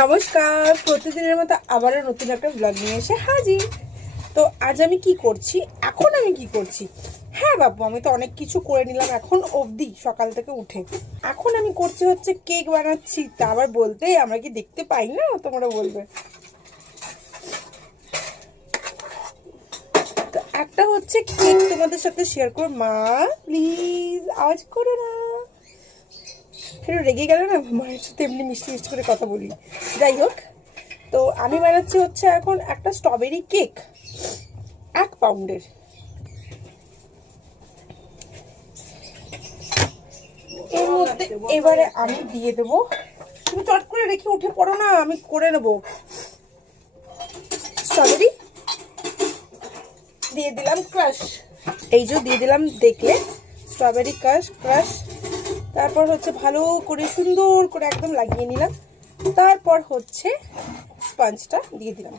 নমস্কার, প্রতিদিনের মতো আবারও নতুন একটা ব্লগ নিয়ে এসে হাজির। তো আজ আমি কি করছি? এখন আমি কি করছি? হ্যাঁ বাবু আমি তো অনেক কিছু করে নিলাম এখন অবধি, সকাল থেকে উঠে। এখন আমি করছি হচ্ছে কেক বানাচ্ছি। তা আবার বলতেই আমরা কি দেখতে পাই না? তোমরা বলবে। একটা হচ্ছে কেক তোমাদের সাথে শেয়ার করো মা প্লিজ আওয়াজ করো না। ফের রেগে গেল না, মায়ের সাথে এমনি মিষ্টি মিষ্টি করে কথা বলি। যাই হোক, তো আমি বানাচ্ছি হচ্ছে এখন একটা স্ট্রবেরি কেক এক পাউন্ডের এর মধ্যে এবারে আমি দিয়ে দেবো। তুমি চট করে রেখে উঠে পড়ো না, আমি করে নেব। স্ট্রবেরি দিয়ে দিলাম ক্রাশ এই যে দিয়ে দিলাম, দেখলে স্ট্রবেরি ক্রাশ ক্রাশ তারপর হচ্ছে ভালো করে সুন্দর করে একদম লাগিয়ে নিলাম। তারপর হচ্ছে স্পঞ্জটা দিয়ে দিলাম।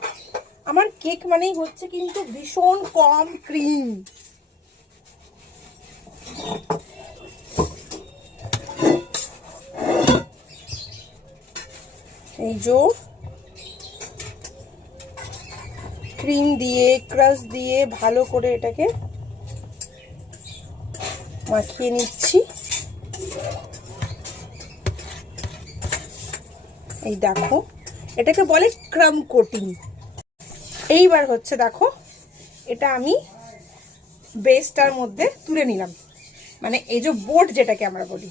আমার কেক মানেই হচ্ছে কিন্তু ভীষণ কম ক্রিম এই যে ক্রিম দিয়ে ক্রাশ দিয়ে ভালো করে এটাকে মাখিয়ে নিচ্ছি। এই দেখো, এটাকে বলে ক্রাম কোটিং। এইবার হচ্ছে দেখো, এটা আমি বেসটার মধ্যে তুলে নিলাম। মানে এই যে বোর্ড যেটাকে আমরা বলি,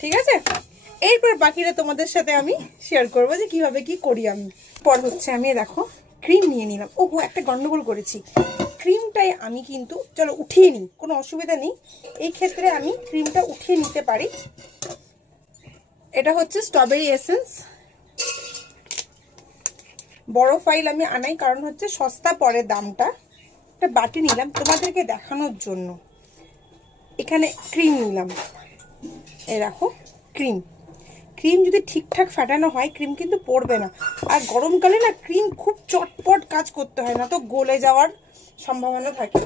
ঠিক আছে? এরপর বাকিটা তোমাদের সাথে আমি শেয়ার করব যে কীভাবে কি করি আমি। পর হচ্ছে আমি, দেখো ক্রিম নিয়ে নিলাম। ওহো, একটা গন্ডগোল করেছি। ক্রিমটাই আমি কিন্তু, চলো উঠিয়ে নিই, কোনো অসুবিধা নেই। এই ক্ষেত্রে আমি ক্রিমটা উঠিয়ে নিতে পারি। এটা হচ্ছে স্ট্রবেরি এসেন্স বড় ফাইল আমি আনাই, কারণ হচ্ছে সস্তা পড়ে দামটা। একটা বাটি নিলাম তোমাদেরকে দেখানোর জন্য। এখানে ক্রিম নিলাম। এ রাখো ক্রিম ক্রিম যদি ঠিকঠাক ফাটানো হয় ক্রিম কিন্তু পড়বে না। আর গরমকালে না ক্রিম খুব চটপট কাজ করতে হয় না তো গলে যাওয়ার সম্ভাবনা থাকে।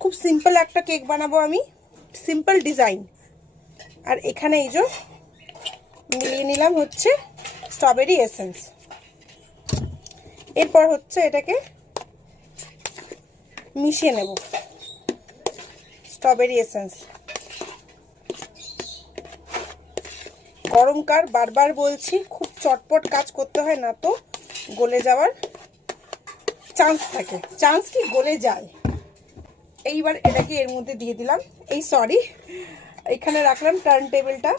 খুব সিম্পল একটা কেক বানাবো আমি। সিম্পল ডিজাইন আর এখানে এই যে মিলিয়ে নিলাম হচ্ছে স্ট্রবেরি এসেন্স এরপর হচ্ছে এটাকে মিশিয়ে নেব। স্ট্রবেরি এসেন্স গরমকার বারবার বলছি, খুব চটপট কাজ করতে হয় না তো, গলে যাওয়ার। চান্স থাকে চান্স কি গলে যায়। এইবার এটাকে এর মধ্যে দিয়ে দিলাম। এই সরি এখানে রাখলাম টার্ন টেবিলটা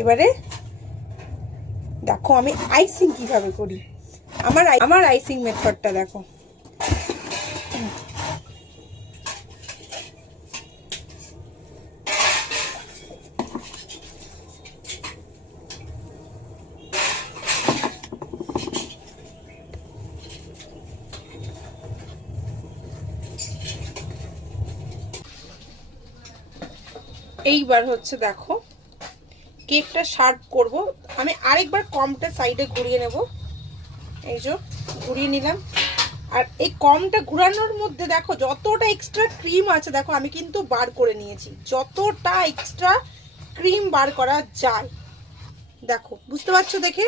এবারে দেখো আমি আইসিং কীভাবে করি। আমার আমার আইসিং মেথডটা দেখো। এইবার হচ্ছে দেখো, কেকটা শার্প করব। আমি আরেকবার কমটা সাইডে ঘুরিয়ে নেব। এই যে, ঘুরিয়ে নিলাম। আর এই কমটা ঘুরানোর মধ্যে দেখো, যতটা এক্সট্রা ক্রিম আছে, দেখো, আমি কিন্তু বার করে নিয়েছি। যতটা এক্সট্রা ক্রিম বার করা যায়। দেখো, বুঝতে পারছ দেখে?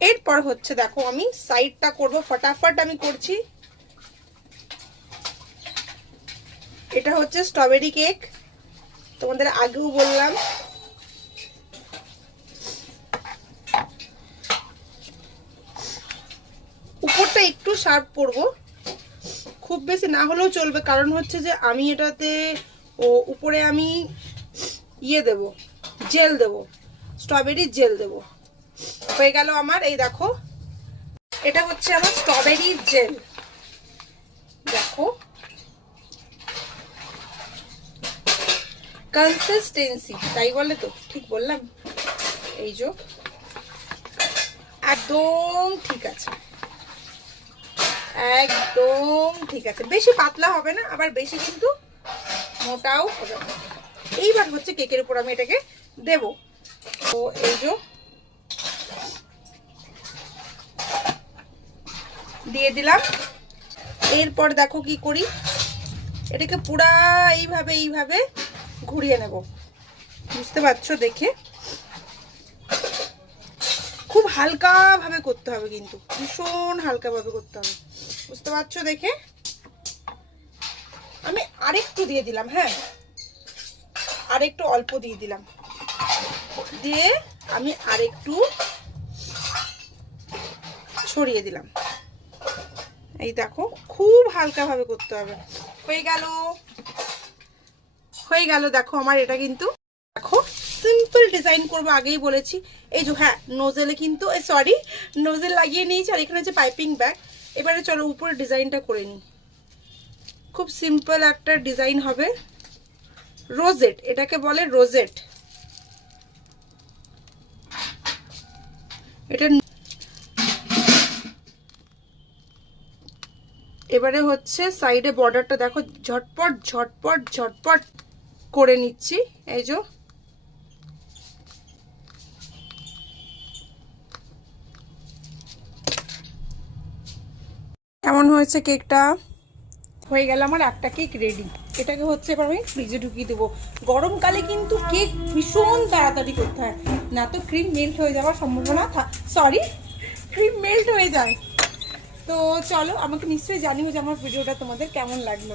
এরপর হচ্ছে দেখো, আমি সাইডটা করব, ফটাফট আমি করছি। এটা হচ্ছে স্ট্রবেরি কেক তোমাদের আগেও বললাম। উপরটা একটু শার্প করব। খুব বেশি না হলেও চলবে, কারণ হচ্ছে যে আমি এটাতে ও উপরে আমি ইয়ে দেব, জেল দেব, স্ট্রবেরি জেল দেব। হয়ে গেল আমার, এই দেখো। এটা হচ্ছে আমার স্ট্রবেরি জেল। দেখো। কনসিস্টেন্সি তাই বলে তো, ঠিক বললাম? এই যে, একদম ঠিক আছে। একদম ঠিক আছে। বেশি পাতলা হবে না, আবার বেশি কিন্তু মোটাও হবে। এইবার হচ্ছে কেকের উপর আমি এটাকে দেব। তো এই যে, দিয়ে দিলাম। এরপর দেখো কি করি? এটাকে পুরা এইভাবে এইভাবে ঘুরিয়ে নেব। বুঝতে পারছ? দেখে খুব হালকা ভাবে করতে হবে কিন্তু। ভীষণ হালকা ভাবে করতে হবে। বুঝতে পারছ? দেখে আমি আরেকটু দিয়ে দিলাম হ্যাঁ? আরেকটু অল্প দিয়ে দিলাম। দিয়ে আমি আরেকটু ছড়িয়ে দিলাম। এই দেখো, খুব হালকা ভাবে করতে হবে। হয়ে গেল। হয়ে গেল, দেখো আমার এটা কিন্তু। দেখো সিম্পল ডিজাইন করব, আগেই বলেছি। এই যে হ্যাঁ নোজেলে কিন্তু সরি নোজেল লাগিয়ে নিয়েছি, আর এখানে হচ্ছে পাইপিং ব্যাগ এবারে চলো উপরে ডিজাইনটা করে নিই। খুব সিম্পল একটা ডিজাইন হবে। রোজেট এটাকে বলে রোজেট এটা এবারে হচ্ছে সাইডে বর্ডারটা দেখো, ঝটপট ঝটপট ঝটপট করে নিচ্ছি, এই যে। কেমন হয়েছে কেকটা? হয়ে গেল আমার একটা কেক রেডি এটাকে হচ্ছে এবার আমি ফ্রিজে ঢুকিয়ে দেবো। গরমকালে কিন্তু কেক ভীষণ তাড়াতাড়ি করতে হয়। না তো ক্রিম মেল্ট হয়ে যাওয়ার সম্ভাবনা সরি ক্রিম মেল্ট হয়ে যায়। তো চলো, আমাকে নিশ্চয়ই জানিও যে আমার ভিডিওটা তোমাদের কেমন লাগল।